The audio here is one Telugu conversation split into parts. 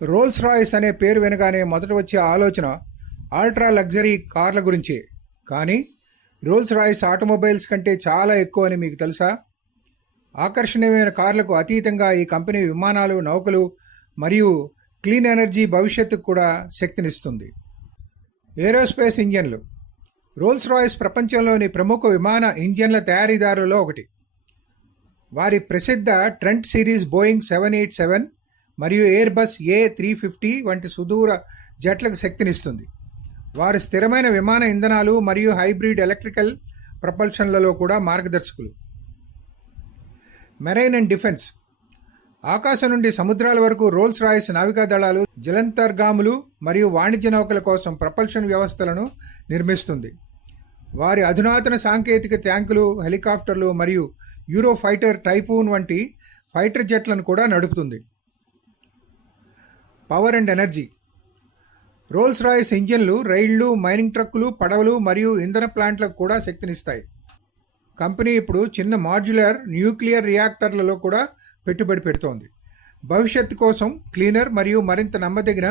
రోల్స్ రాయ్స్ అనే పేరు వినగానే మొదట వచ్చే ఆలోచన అల్ట్రా లగ్జరీ కార్ల గురించే. కానీ రోల్స్ రాయ్స్ ఆటోమొబైల్స్ కంటే చాలా ఎక్కువ అని మీకు తెలుసా? ఆకర్షణీయమైన కార్లకు అతీతంగా ఈ కంపెనీ విమానాలు, నౌకలు మరియు క్లీన్ ఎనర్జీ భవిష్యత్తుకు కూడా శక్తినిస్తుంది. ఏరోస్పేస్ ఇంజన్లు. రోల్స్ రాయ్స్ ప్రపంచంలోని ప్రముఖ విమాన ఇంజన్ల తయారీదారులలో ఒకటి. వారి ప్రసిద్ధ ట్రెంట్ సిరీస్ బోయింగ్ 787 మరియు ఎయిర్ బస్ A350 వంటి సుదూర జట్లకు శక్తినిస్తుంది. వారి స్థిరమైన విమాన ఇంధనాలు మరియు హైబ్రిడ్ ఎలక్ట్రికల్ ప్రపల్షన్లలో కూడా మార్గదర్శకులు. Marine and defence. ఆకాశం నుండి సముద్రాల వరకు రోల్స్ రాయ్స్ నావికా దళాలు, జలంతర్గాములు మరియు వాణిజ్య నౌకల కోసం ప్రపల్షన్ వ్యవస్థలను నిర్మిస్తుంది. వారి అధునాతన సాంకేతిక ట్యాంకులు, హెలికాప్టర్లు మరియు యూరో ఫైటర్ టైఫూన్ వంటి ఫైటర్ జెట్లను కూడా నడుపుతుంది. Power and energy. Rolls Royce ఇంజిన్లు రైళ్లు, మైనింగ్ ట్రక్కులు, పడవలు మరియు ఇంధన ప్లాంట్లకు కూడా శక్తినిస్తాయి. కంపెనీ ఇప్పుడు చిన్న మాడ్యులర్ న్యూక్లియర్ రియాక్టర్లలో కూడా పెట్టుబడి పెడుతోంది. భవిష్యత్తు కోసం క్లీనర్ మరియు మరింత నమ్మదగిన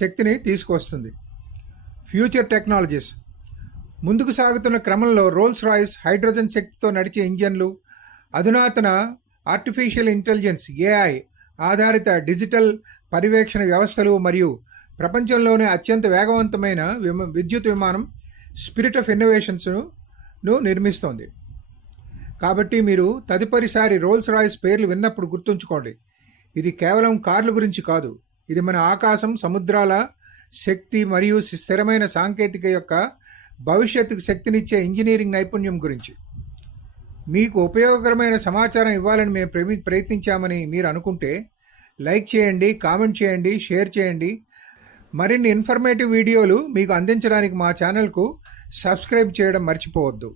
శక్తిని తీసుకొస్తుంది. Future technologies. ముందుకు సాగుతున్న క్రమంలో రోల్స్ రాయ్స్ హైడ్రోజన్ శక్తితో నడిచే ఇంజన్లు, అధునాతన ఆర్టిఫిషియల్ ఇంటెలిజెన్స్ AI ఆధారిత డిజిటల్ పర్యవేక్షణ వ్యవస్థలు మరియు ప్రపంచంలోనే అత్యంత వేగవంతమైన విద్యుత్ విమానం స్పిరిట్ ఆఫ్ ఇన్నోవేషన్స్ను నిర్మిస్తోంది. కాబట్టి మీరు తదుపరిసారి రోల్స్ రాయ్స్ పేర్లు విన్నప్పుడు గుర్తుంచుకోండి, ఇది కేవలం కార్ల గురించి కాదు, ఇది మన ఆకాశం, సముద్రాల శక్తి మరియు స్థిరమైన సాంకేతిక యొక్క భవిష్యత్తుకు శక్తినిచ్చే ఇంజనీరింగ్ నైపుణ్యం గురించి. మీకు ఉపయోగకరమైన సమాచారం ఇవ్వాలని మేము ప్రయత్నించామని మీరు అనుకుంటే లైక్ చేయండి, కామెంట్ చేయండి, షేర్ చేయండి. మరిన్ని ఇన్ఫర్మేటివ్ వీడియోలు మీకు అందించడానికి మా ఛానల్కు సబ్స్క్రైబ్ చేయడం మర్చిపోవద్దు.